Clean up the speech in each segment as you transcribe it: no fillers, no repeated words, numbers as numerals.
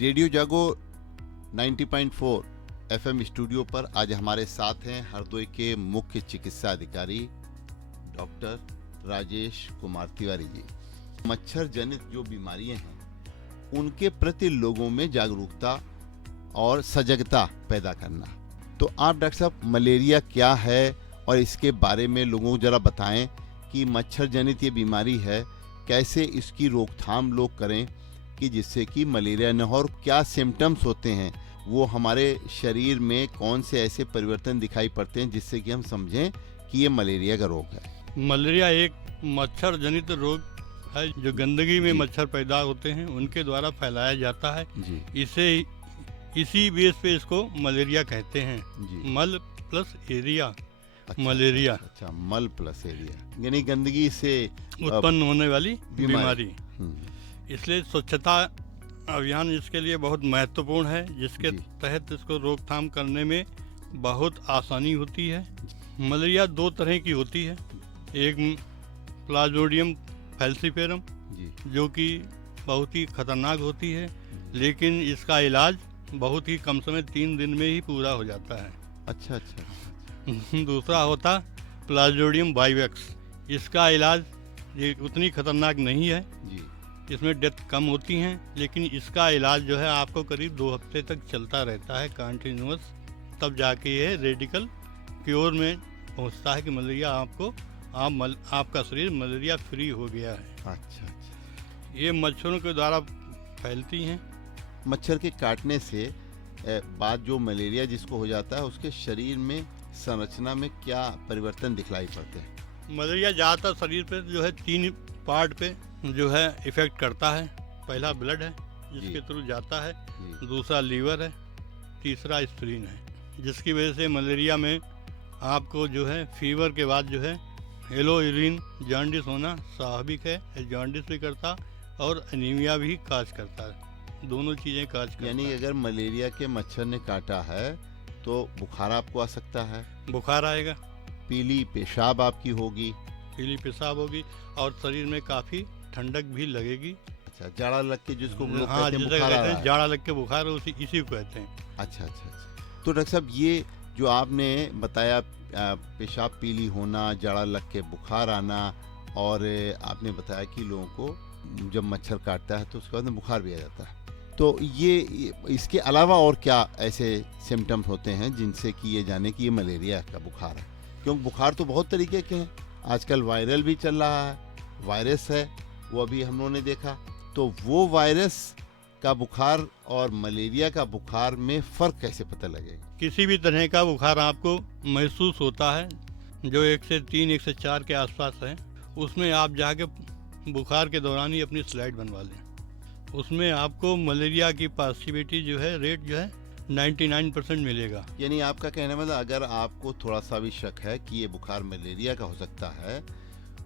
Radio जागो 90.4 FM studio पर आज हमारे साथ हैं हरदोई के मुख्य चिकित्सा अधिकारी डॉक्टर राजेश कुमार तिवारी जी। मच्छर जनित जो बीमारियां हैं उनके प्रति लोगों में जागरूकता और सजगता पैदा करना। तो आप डॉक्टर साहब मलेरिया क्या है और इसके बारे में लोगों को जरा बताएं कि मच्छर जनित ये बीमारी है, कैसे इसकी रोकथाम लोग करें कि जिससे कि मलेरिया न हो, और क्या सिम्टम्स होते हैं, वो हमारे शरीर में कौन से ऐसे परिवर्तन दिखाई पड़ते हैं जिससे कि हम समझें कि ये मलेरिया का रोग है। मलेरिया एक मच्छर जनित रोग है जो गंदगी में मच्छर पैदा होते हैं उनके द्वारा फैलाया जाता है जी। इसी बेस पे इसको मलेरिया कहते हैं जी। मल प्लस एरिया अच्छा, मलेरिया अच्छा मल प्लस एरिया यानी गंदगी से उत्पन्न होने वाली बीमारी। इसलिए स्वच्छता अभियान इसके लिए बहुत महत्वपूर्ण है, जिसके तहत इसको रोकथाम करने में बहुत आसानी होती है। मलेरिया दो तरह की होती है, एक प्लाज्मोडियम फैल्सीफेरम जो कि बहुत ही खतरनाक होती है, लेकिन इसका इलाज बहुत ही कम समय 3 दिन में ही पूरा हो जाता है। अच्छा। दूसरा होता प्लाज्मोडियम वाइवेक्स, इसका इलाज ये उतनी खतरनाक नहीं है जी। इसमें डेथ कम होती हैं, लेकिन इसका इलाज जो है आपको करीब 2 हफ्ते तक चलता रहता है कंटिन्यूअस, तब जाके ये रेडिकल क्योर में पहुंचता है कि मलेरिया आपका शरीर मलेरिया फ्री हो गया है। अच्छा। ये मच्छरों के द्वारा फैलती हैं। मच्छर के काटने से बाद जो मलेरिया जिसको हो जाता है उसके शरीर में संरचना में क्या परिवर्तन दिखलाई पड़ते हैं? मलेरिया ज़्यादातर शरीर पे जो है 3 पार्ट पे जो है इफेक्ट करता है। पहला ब्लड है जिसके थ्रू जाता है, दूसरा लीवर है, तीसरा स्प्लीन है, जिसकी वजह से मलेरिया में आपको जो है फीवर के बाद जो है येलो यूरिन जॉन्डिस होना स्वाभाविक है। जॉन्डिस भी करता और एनीमिया भी काज करता है, दोनों चीज़ें काज करता है। यानी अगर मलेरिया के मच्छर ने काटा है तो बुखार आपको आ सकता है? बुखार आएगा, पीली पेशाब आपकी होगी, पीली पेशाब होगी और शरीर में काफ़ी ठंडक भी लगेगी। अच्छा, जाड़ा लग के जिसको लोग हाँ, कहते हैं जाड़ा लग के बुखार इसी को कहते हैं। अच्छा। तो डॉक्टर साहब ये जो आपने बताया पेशाब पीली होना, जाड़ा लग के बुखार आना, और आपने बताया कि लोगों को जब मच्छर काटता है तो उसके बाद में बुखार भी आ जाता है, तो ये इसके अलावा और क्या ऐसे सिम्टम्स होते हैं जिनसे कि ये जाने कि ये मलेरिया का बुखार है? क्योंकि बुखार तो बहुत तरीके के हैं, आजकल वायरल भी चल रहा है, वायरस है वो अभी हम लोगों ने देखा, तो वो वायरस का बुखार और मलेरिया का बुखार में फ़र्क कैसे पता लगेगा? किसी भी तरह का बुखार आपको महसूस होता है जो 1 से 3 1 से 4 के आसपास है, उसमें आप जाके बुखार के दौरान ही अपनी स्लाइड बनवा लें। उसमें आपको मलेरिया की पॉजिटिविटी जो है रेट जो है 99% मिलेगा। यानी आपका कहना मतलब अगर आपको थोड़ा सा भी शक है कि ये बुखार मलेरिया का हो सकता है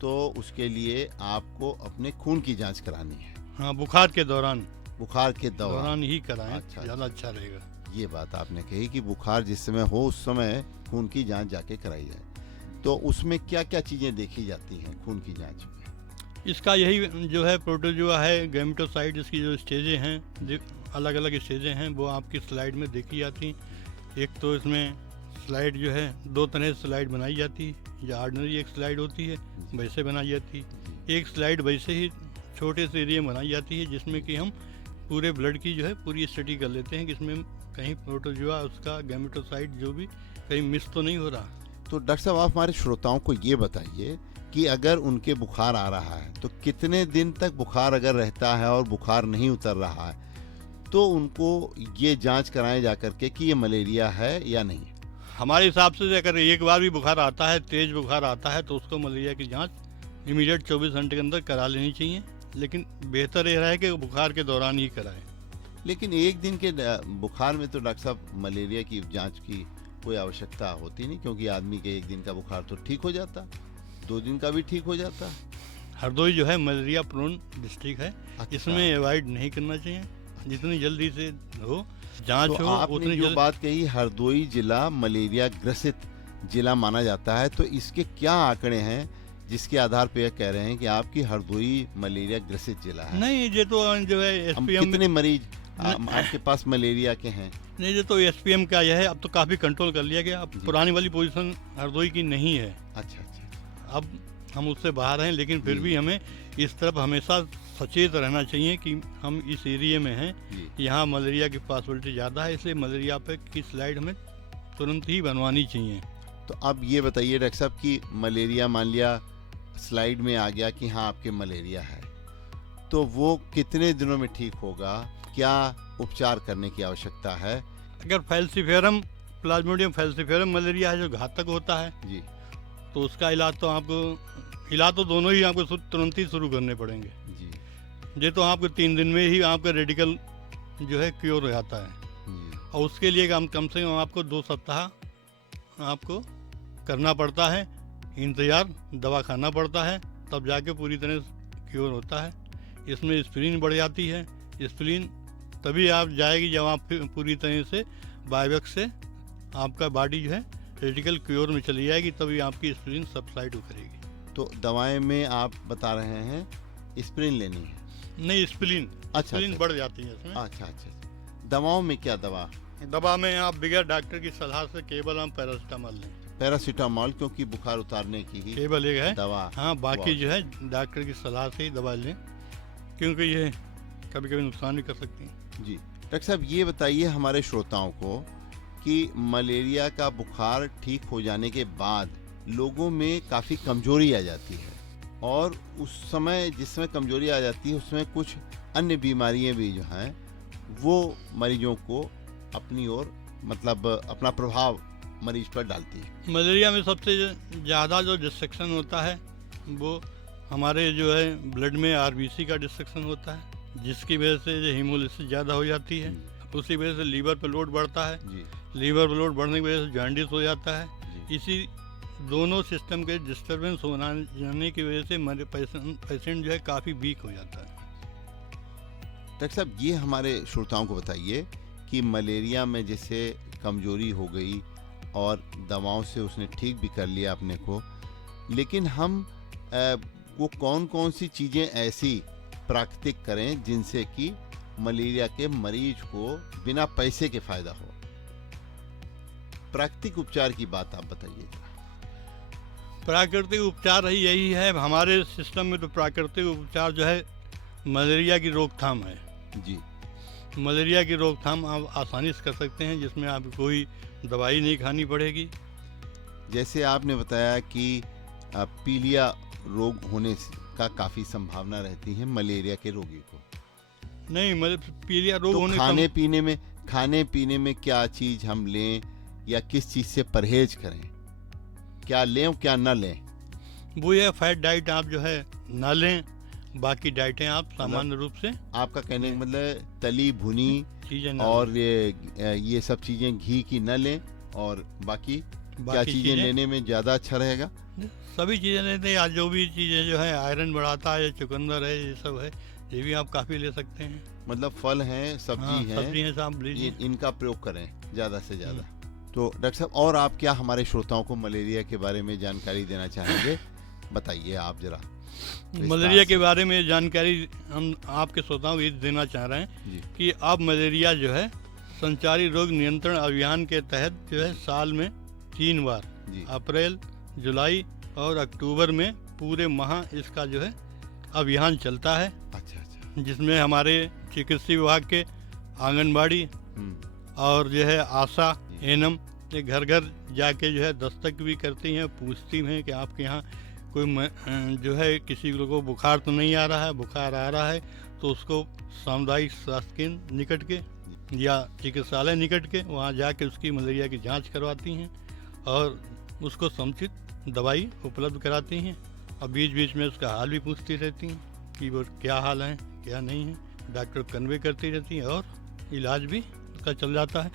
तो उसके लिए आपको अपने खून की जांच करानी है। हाँ, बुखार के दौरान ही कराएं। अच्छा, ज़्यादा अच्छा रहेगा। ये बात आपने कही कि बुखार जिस समय हो उस समय खून की जांच जाके कराई जाए। तो उसमें क्या क्या चीज़ें देखी जाती हैं खून की जांच में? इसका यही जो है प्रोटोजुआ है, गैमेटोसाइट, इसकी जो स्टेजें हैं, अलग अलग स्टेजें हैं, वो आपकी स्लाइड में देखी जाती। एक तो इसमें स्लाइड जो है 2 तरह से स्लाइड बनाई जाती है, या ऑर्डिनरी एक स्लाइड होती है वैसे बनाई जाती है, एक स्लाइड वैसे ही छोटे से एरिया में बनाई जाती है जिसमें कि हम पूरे ब्लड की जो है पूरी स्टडी कर लेते हैं कि इसमें कहीं प्रोटोजुआ उसका गैमेटोसाइट जो भी कहीं मिस तो नहीं हो रहा। तो डॉक्टर साहब आप हमारे श्रोताओं को ये बताइए कि अगर उनके बुखार आ रहा है तो कितने दिन तक बुखार अगर रहता है और बुखार नहीं उतर रहा है तो उनको ये जांच कराएं जाकर के कि ये मलेरिया है या नहीं? हमारे हिसाब से अगर एक बार भी बुखार आता है, तेज बुखार आता है, तो उसको मलेरिया की जांच इमीडिएट 24 घंटे के अंदर करा लेनी चाहिए, लेकिन बेहतर यह है कि बुखार के दौरान ही कराएं। लेकिन एक दिन के बुखार में तो डॉक्टर साहब मलेरिया की जांच की कोई आवश्यकता होती नहीं, क्योंकि आदमी के 1 दिन का बुखार तो ठीक हो जाता, 2 दिन का भी ठीक हो जाता। हरदोई जो है मलेरिया प्रोन डिस्ट्रिक्ट है। अच्छा। इसमें अवॉइड नहीं करना चाहिए, जितनी जल्दी से हो जांच तो हो आपने जो बात कही हरदोई जिला मलेरिया ग्रसित जिला माना जाता है, तो इसके क्या आंकड़े हैं जिसके आधार पे यह कह रहे हैं कि आपकी हरदोई मलेरिया ग्रसित जिला है? नहीं, ये तो जो है कितने मरीज आपके पास मलेरिया के हैं? नहीं, ये तो एसपीएम का यह है, अब तो काफ़ी कंट्रोल कर लिया गया। अब जी। पुरानी वाली पोजीशन हरदोई की नहीं है। अच्छा अच्छा। अब हम उससे बाहर हैं, लेकिन फिर जी। भी हमें इस तरफ हमेशा सचेत रहना चाहिए कि हम इस एरिया में हैं, जी यहाँ मलेरिया की पॉसिबिलिटी ज़्यादा है, इसलिए मलेरिया पे की स्लाइड हमें तुरंत ही बनवानी चाहिए। तो अब ये बताइए डॉक्टर साहब कि मलेरिया मान लिया स्लाइड में आ गया कि हाँ आपके मलेरिया है, तो वो कितने दिनों में ठीक होगा? क्या उपचार करने की आवश्यकता है? अगर फैल्सीफेरम प्लाज्मोडियम फैल्सीफेरम मलेरिया है जो घातक होता है, जी तो उसका इलाज तो दोनों ही आपको तुरंत ही शुरू करने पड़ेंगे। जी ये तो आपको 3 दिन में ही आपका रेडिकल जो है क्योर हो जाता है, जी और उसके लिए कम से कम आपको 2 सप्ताह आपको करना पड़ता है इंतज़ार, दवा खाना पड़ता है, तब जाके पूरी तरह क्योर होता है। इसमें एस्पिरिन बढ़ जाती है। एस्पिरिन तभी आप जाएगी जब आप पूरी तरह से बायोवेक्स से आपका बॉडी जो है रेडिकल क्योर में चली जाएगी, तभी आपकी एस्पिरिन सबसाइड करेगी। तो दवाएं में आप बता रहे हैं एस्पिरिन लेनी है? नहीं, एस्पिरिन अच्छा बढ़ जाती है इसमें। अच्छा अच्छा। दवाओं में क्या दवा में आप बगैर डॉक्टर की सलाह से केवल हम पैरासीटामोल लें। पैरासीटामोल, क्योंकि बुखार उतारने की ही केवल एक है दवा। हाँ, बाकी जो है डॉक्टर की सलाह से ही दवा लें, क्योंकि ये कभी कभी नुकसान भी कर सकती है। जी डॉक्टर साहब, ये बताइए हमारे श्रोताओं को कि मलेरिया का बुखार ठीक हो जाने के बाद लोगों में काफ़ी कमजोरी आ जाती है, और उस समय जिस समय कमजोरी आ जाती है उसमें कुछ अन्य बीमारियां भी जो हैं वो मरीजों को अपनी ओर मतलब अपना प्रभाव मरीज पर डालती है। मलेरिया में सबसे ज़्यादा जो डिस्ट्रक्शन होता है वो हमारे जो है ब्लड में आरबीसी का डिस्ट्रक्शन होता है, जिसकी वजह से जो हीमोलिसिस ज़्यादा हो जाती है। उसी वजह से लीवर पर लोड बढ़ता है। जी लीवर पर लोड बढ़ने की वजह से जॉन्डिस हो जाता है। जी इसी दोनों सिस्टम के डिस्टर्बेंस होना जाने की वजह से पेशेंट जो है काफ़ी वीक हो जाता है। डॉक्टर साहब, ये हमारे श्रोताओं को बताइए कि मलेरिया में जैसे कमजोरी हो गई और दवाओं से उसने ठीक भी कर लिया अपने को, लेकिन हम वो कौन कौन सी चीज़ें ऐसी प्राकृतिक करें जिनसे कि मलेरिया के मरीज को बिना पैसे के फायदा हो? प्राकृतिक उपचार की बात आप बताइए। प्राकृतिक उपचार ही यही है हमारे सिस्टम में। तो प्राकृतिक उपचार जो है मलेरिया की रोकथाम है। जी मलेरिया की रोकथाम आप आसानी से कर सकते हैं, जिसमें आपको कोई दवाई नहीं खानी पड़ेगी। जैसे आपने बताया कि पीलिया रोग होने का काफ़ी संभावना रहती है मलेरिया के रोगी को। नहीं, पीलिया रोग तो होने खाने पीने में क्या चीज़ हम लें या किस चीज़ से परहेज करें? क्या लें और क्या ना लें? वो ये फैट डाइट आप जो है ना लें, बाकी डाइटें आप सामान्य रूप से। आपका कहने का मतलब तली भुनी चीज़ें ना और ये सब चीज़ें घी की न लें, और बाकी क्या चीज़ें लेने में ज़्यादा अच्छा रहेगा? सभी चीज़ें लेते हैं। आज जो भी चीज़ें जो है आयरन बढ़ाता है, चुकंदर है, ये सब है, ये भी आप काफ़ी ले सकते हैं। मतलब फल हैं, सब्जी हैं, सब्जी हैं, आप लीजिए। इनका प्रयोग करें ज़्यादा से ज़्यादा। तो डॉक्टर साहब, और आप क्या हमारे श्रोताओं को मलेरिया के बारे में जानकारी देना चाहेंगे? बताइए आप जरा। मलेरिया के बारे में जानकारी हम आपके श्रोताओं को ये देना चाह रहे हैं कि अब मलेरिया जो है संचारी रोग नियंत्रण अभियान के तहत जो है साल में 3 बार, अप्रैल, जुलाई और अक्टूबर में पूरे माह इसका जो है अभियान चलता है। अच्छा। जिसमें हमारे चिकित्सा विभाग के आंगनबाड़ी और जो है आशा एनम ये घर घर जाके जो है दस्तक भी करती हैं, पूछती हैं कि आपके यहाँ कोई जो है किसी को बुखार तो नहीं आ रहा है। बुखार आ रहा है तो उसको सामुदायिक स्वास्थ्य केंद्र निकट के या चिकित्सालय निकट के वहाँ जाके उसकी मलेरिया की जांच करवाती हैं और उसको समुचित दवाई उपलब्ध कराती हैं, और बीच बीच में उसका हाल भी पूछती रहती हैं कि वो क्या हाल है क्या नहीं है। डॉक्टर कन्वे करती रहती हैं और इलाज भी उसका चल जाता है।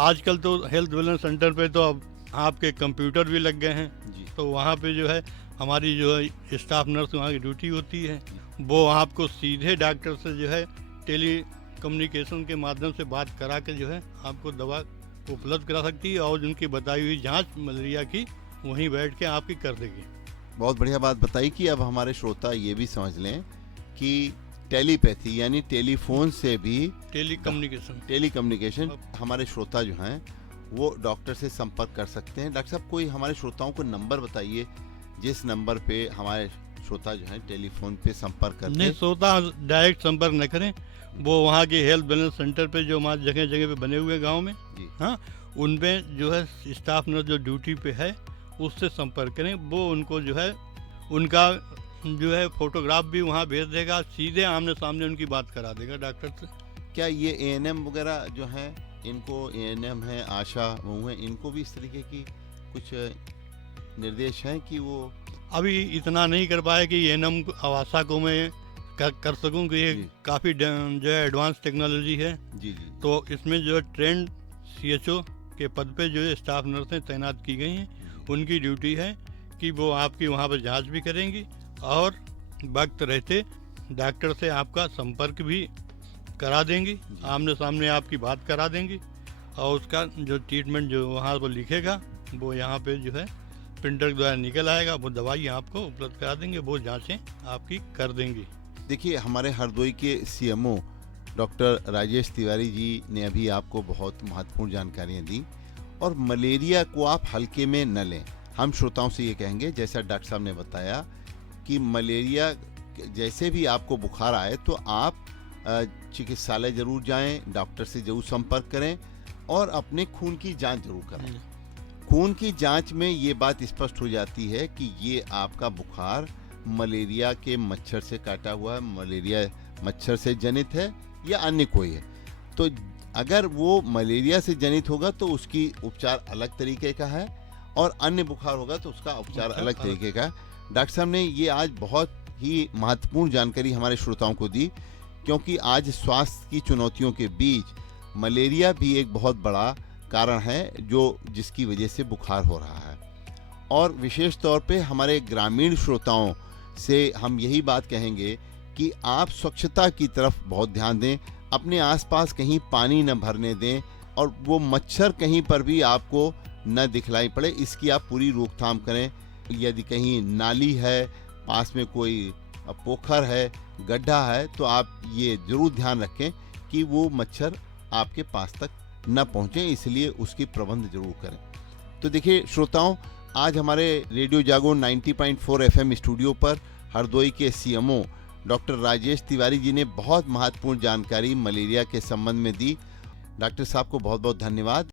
आजकल तो हेल्थ वेलनेस सेंटर पे तो अब आपके कंप्यूटर भी लग गए हैं, तो वहाँ पे जो है हमारी जो है स्टाफ नर्स वहाँ की ड्यूटी होती है, वो आपको सीधे डॉक्टर से जो है टेली कम्युनिकेशन के माध्यम से बात करा के जो है आपको दवा उपलब्ध करा सकती है, और उनकी बताई हुई जांच मलेरिया की वहीं बैठ के आपकी कर देगी। बहुत बढ़िया बात बताई कि अब हमारे श्रोता ये भी समझ लें कि टेलीपैथी यानी टेलीफोन से भी टेलीकम्युनिकेशन हमारे श्रोता जो हैं वो डॉक्टर से संपर्क कर सकते हैं। डॉक्टर साहब, कोई हमारे श्रोताओं को नंबर बताइए जिस नंबर पे हमारे श्रोता जो हैं टेलीफोन पे संपर्क करते नहीं, श्रोता डायरेक्ट संपर्क न करें, वो वहाँ के हेल्थ वेलनेस सेंटर पे जो हमारे जगह जगह पे बने हुए गांव में, हाँ, उनमें जो है स्टाफ नर्स जो ड्यूटी पे है उससे संपर्क करें। वो उनको जो है उनका जो है फोटोग्राफ भी वहाँ भेज देगा, सीधे आमने सामने उनकी बात करा देगा डॉक्टर से। क्या ये एएनएम वगैरह जो हैं, इनको एएनएम है, आशा वो हैं, इनको भी इस तरीके की कुछ निर्देश हैं कि वो अभी इतना नहीं कर पाए कि एएनएम आशा को मैं कर सकूं कि ये काफ़ी जो है एडवांस टेक्नोलॉजी है जी। तो इसमें जो है ट्रेंड सीएचओ के पद पे जो है स्टाफ नर्सें तैनात की गई हैं। उनकी ड्यूटी है कि वो आपकी वहाँ पर जांच भी करेंगी और वक्त रहते डॉक्टर से आपका संपर्क भी करा देंगी, आमने सामने आपकी बात करा देंगी और उसका जो ट्रीटमेंट जो वहाँ पर लिखेगा वो यहाँ पे जो है प्रिंटर के द्वारा निकल आएगा, वो दवाई आपको उपलब्ध करा देंगे, वो जांचें आपकी कर देंगी। देखिए, हमारे हरदोई के सीएमओ डॉक्टर राजेश तिवारी जी ने अभी आपको बहुत महत्वपूर्ण जानकारियाँ दी और मलेरिया को आप हल्के में न लें। हम श्रोताओं से ये कहेंगे, जैसा डॉक्टर साहब ने बताया कि मलेरिया जैसे भी आपको बुखार आए तो आप चिकित्सालय जरूर जाएं, डॉक्टर से जरूर संपर्क करें और अपने खून की जांच जरूर करें। खून की जांच में ये बात स्पष्ट हो जाती है कि ये आपका बुखार मलेरिया के मच्छर से काटा हुआ है, मलेरिया मच्छर से जनित है या अन्य कोई है। तो अगर वो मलेरिया से जनित होगा तो उसकी उपचार अलग तरीके का है और अन्य बुखार होगा तो उसका उपचार अलग तरीके का है। डॉक्टर साहब ने ये आज बहुत ही महत्वपूर्ण जानकारी हमारे श्रोताओं को दी, क्योंकि आज स्वास्थ्य की चुनौतियों के बीच मलेरिया भी एक बहुत बड़ा कारण है जो जिसकी वजह से बुखार हो रहा है। और विशेष तौर पे हमारे ग्रामीण श्रोताओं से हम यही बात कहेंगे कि आप स्वच्छता की तरफ बहुत ध्यान दें, अपने आसपास कहीं पानी न भरने दें और वो मच्छर कहीं पर भी आपको न दिखलाई पड़े, इसकी आप पूरी रोकथाम करें। यदि कहीं नाली है, पास में कोई पोखर है, गड्ढा है, तो आप ये जरूर ध्यान रखें कि वो मच्छर आपके पास तक न पहुंचे, इसलिए उसकी प्रबंध जरूर करें। तो देखिए श्रोताओं, आज हमारे रेडियो जागो 90.4 एफएम स्टूडियो पर हरदोई के सीएमओ डॉक्टर राजेश तिवारी जी ने बहुत महत्वपूर्ण जानकारी मलेरिया के संबंध में दी। डॉक्टर साहब को बहुत बहुत धन्यवाद।